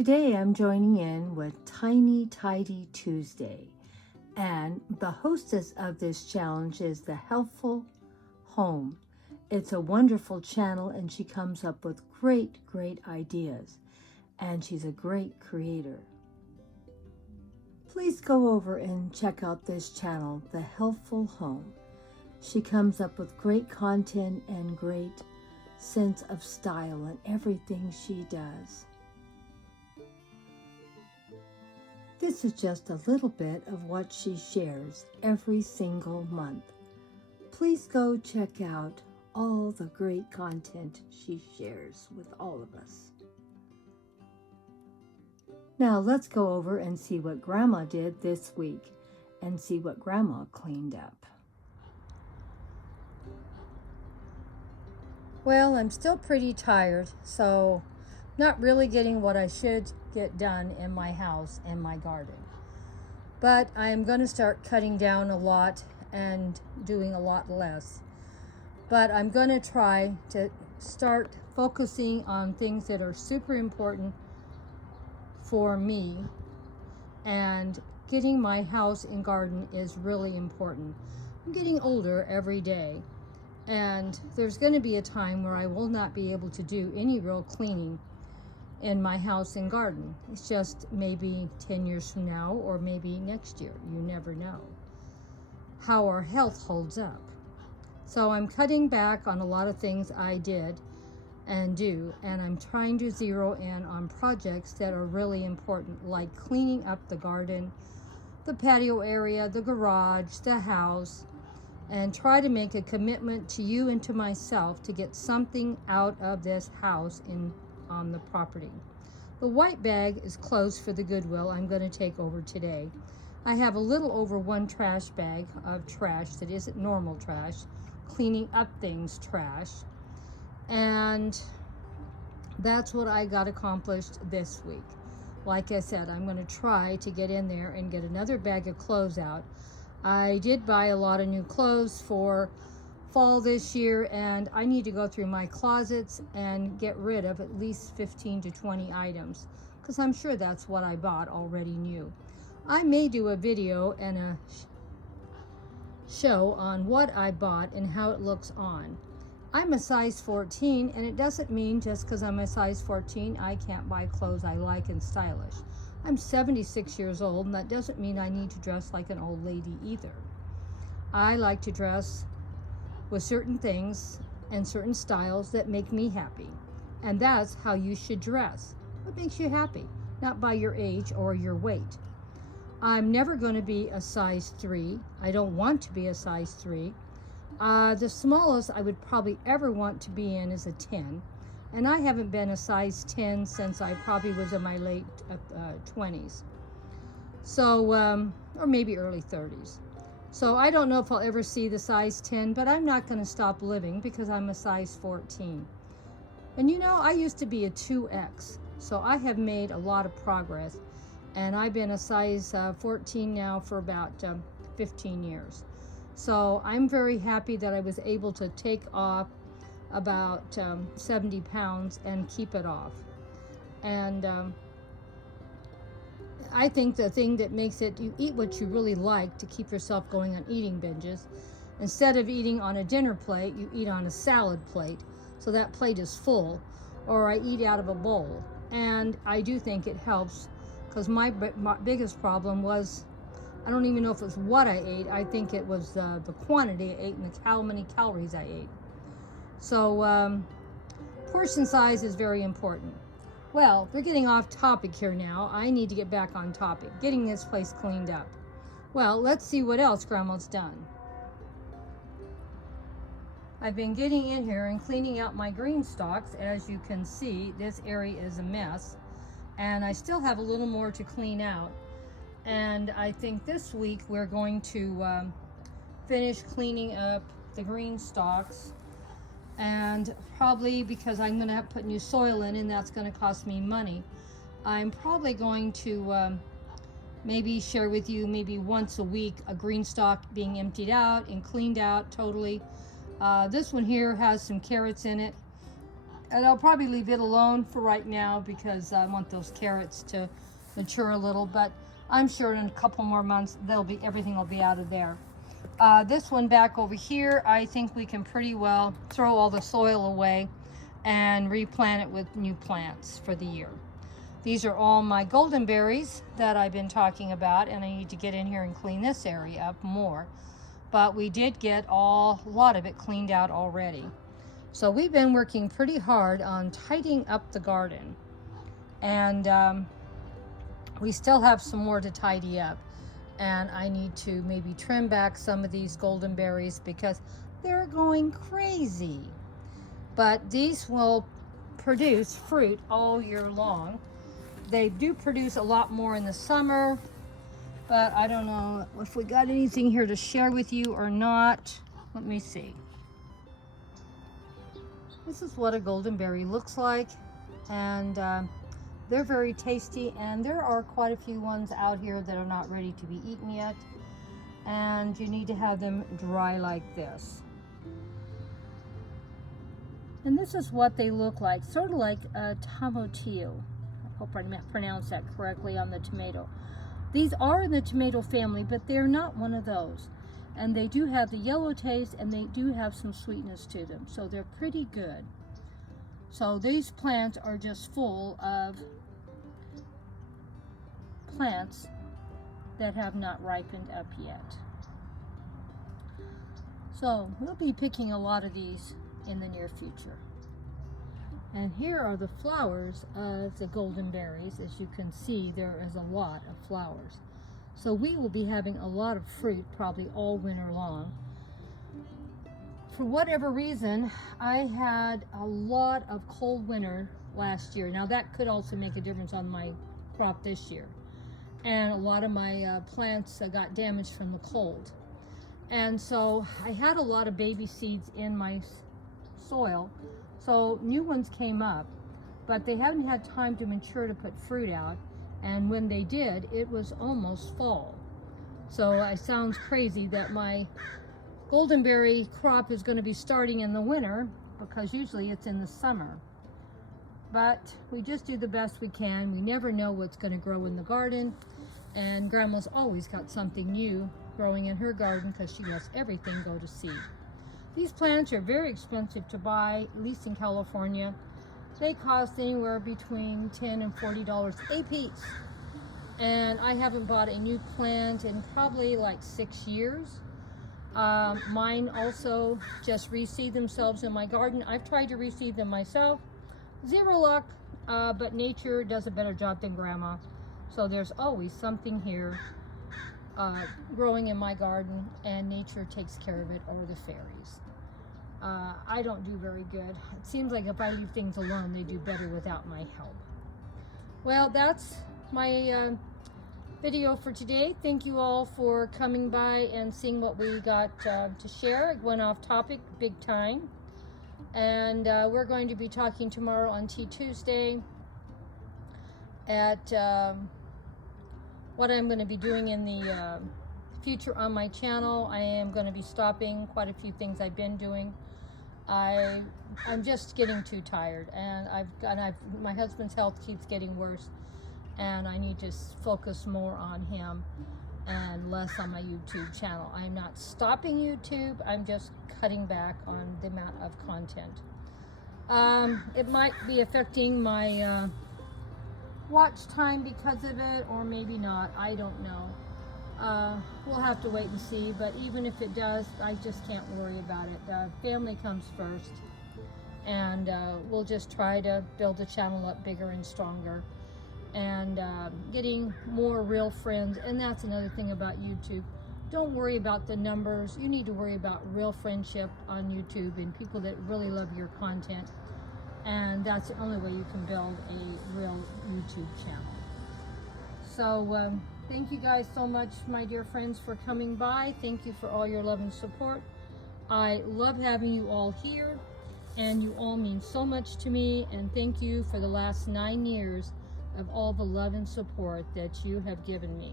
Today I'm joining in with Tiny Tidy Tuesday, and the hostess of this challenge is the Helpful Home. It's a wonderful channel and she comes up with great ideas, and she's a great creator. Please go over and check out this channel, The Helpful Home. She comes up with great content and great sense of style in everything she does. This is just a little bit of what she shares every single month. Please go check out all the great content she shares with all of us. Now let's go over and see what Grandma did this week and see what Grandma cleaned up. Well, I'm still pretty tired, so not really getting what I should get done in my house and my garden. But I am going to start cutting down a lot and doing a lot less. But I'm going to try to start focusing on things that are super important for me, and getting my house and garden is really important. I'm getting older every day, and there's going to be a time where I will not be able to do any real cleaning in my house and garden. It's just maybe 10 years from now, or maybe next year. You never know how our health holds up. So I'm cutting back on a lot of things I did and do, and I'm trying to zero in on projects that are really important, like cleaning up the garden, the patio area, the garage, the house, and try to make a commitment to you and to myself to get something out of this house on the property. The white bag is closed for the Goodwill I'm going to take over today. I have a little over one trash bag of trash that isn't normal trash, cleaning up things trash, and that's what I got accomplished this week. Like I said, I'm going to try to get in there and get another bag of clothes out. I did buy a lot of new clothes for fall this year, and I need to go through my closets and get rid of at least 15 to 20 items, because I'm sure that's what I bought already new. I may do a video and a show on what I bought and how it looks on. I'm a size 14, and it doesn't mean just because I'm a size 14 I can't buy clothes I like and stylish. I'm 76 years old, and that doesn't mean I need to dress like an old lady either. I like to dress with certain things and certain styles that make me happy. And that's how you should dress. What makes you happy? Not by your age or your weight. I'm never going to be a size 3. I don't want to be a size 3. The smallest I would probably ever want to be in is a 10. And I haven't been a size 10 since I probably was in my late 20s. So, or maybe early 30s. So I don't know if I'll ever see the size 10, but I'm not going to stop living because I'm a size 14. And you know, I used to be a 2X, so I have made a lot of progress. And I've been a size 14 now for about 15 years. So I'm very happy that I was able to take off about 70 pounds and keep it off. And I think the thing that makes it, you eat what you really like to keep yourself going on eating binges. Instead of eating on a dinner plate, you eat on a salad plate, so that plate is full, or I eat out of a bowl. And I do think it helps, because my biggest problem was, I don't even know if it was what I ate. I think it was the quantity I ate and how many calories I ate. So portion size is very important. Well, we're getting off topic here now. I need to get back on topic, getting this place cleaned up. Well, let's see what else Grandma's done. I've been getting in here and cleaning out my green stalks. As you can see, this area is a mess, and I still have a little more to clean out. And I think this week we're going to finish cleaning up the green stalks. And probably, because I'm going to have to put new soil in, and that's going to cost me money, I'm probably going to maybe share with you maybe once a week a green stalk being emptied out and cleaned out totally. This one here has some carrots in it, And I'll probably leave it alone for right now because I want those carrots to mature a little, but I'm sure in a couple more months everything will be out of there. This one back over here, I think we can pretty well throw all the soil away and replant it with new plants for the year. These are all my golden berries that I've been talking about, and I need to get in here and clean this area up more. But we did get a lot of it cleaned out already. So we've been working pretty hard on tidying up the garden. And we still have some more to tidy up. And I need to maybe trim back some of these golden berries because they're going crazy. But these will produce fruit all year long. They do produce a lot more in the summer, but I don't know if we got anything here to share with you or not. Let me see. This is what a golden berry looks like, and they're very tasty, and there are quite a few ones out here that are not ready to be eaten yet, and you need to have them dry like this. And this is what they look like, sort of like a tomatillo. I hope I pronounced that correctly on the tomato. These are in the tomato family, but they're not one of those. And they do have the yellow taste, and they do have some sweetness to them, so they're pretty good. So these plants are just full of plants that have not ripened up yet. So we'll be picking a lot of these in the near future. And here are the flowers of the golden berries. As you can see, there is a lot of flowers. So we will be having a lot of fruit probably all winter long. For whatever reason, I had a lot of cold winter last year. Now that could also make a difference on my crop this year. And a lot of my plants got damaged from the cold. And so I had a lot of baby seeds in my soil. So new ones came up, but they haven't had time to mature to put fruit out. And when they did, it was almost fall. So it sounds crazy that my goldenberry crop is going to be starting in the winter, because usually it's in the summer. But we just do the best we can. We never know what's going to grow in the garden. And Grandma's always got something new growing in her garden because she lets everything go to seed. These plants are very expensive to buy, at least in California. They cost anywhere between $10 and $40 a piece. And I haven't bought a new plant in probably like 6 years. Mine also just reseed themselves in my garden. I've tried to reseed them myself. Zero luck, but nature does a better job than Grandma. So there's always something here growing in my garden, and nature takes care of it, or the fairies. I don't do very good. It seems like if I leave things alone, they do better without my help. Well, that's my video for today. Thank you all for coming by and seeing what we got to share. It went off topic big time. And we're going to be talking tomorrow on Tea Tuesday at what I'm going to be doing in the future on my channel. I am going to be stopping quite a few things I've been doing. I'm just getting too tired, and my husband's health keeps getting worse, and I need to focus more on him and less on my YouTube channel. I'm not stopping YouTube, I'm just cutting back on the amount of content. It might be affecting my watch time because of it, or maybe not, I don't know. We'll have to wait and see, but even if it does, I just can't worry about it. Family comes first, and we'll just try to build the channel up bigger and stronger, and getting more real friends. And that's another thing about YouTube. Don't worry about the numbers. You need to worry about real friendship on YouTube and people that really love your content. And that's the only way you can build a real YouTube channel. So thank you guys so much, my dear friends, for coming by. Thank you for all your love and support. I love having you all here, and you all mean so much to me. And thank you for the last 9 years of all the love and support that you have given me.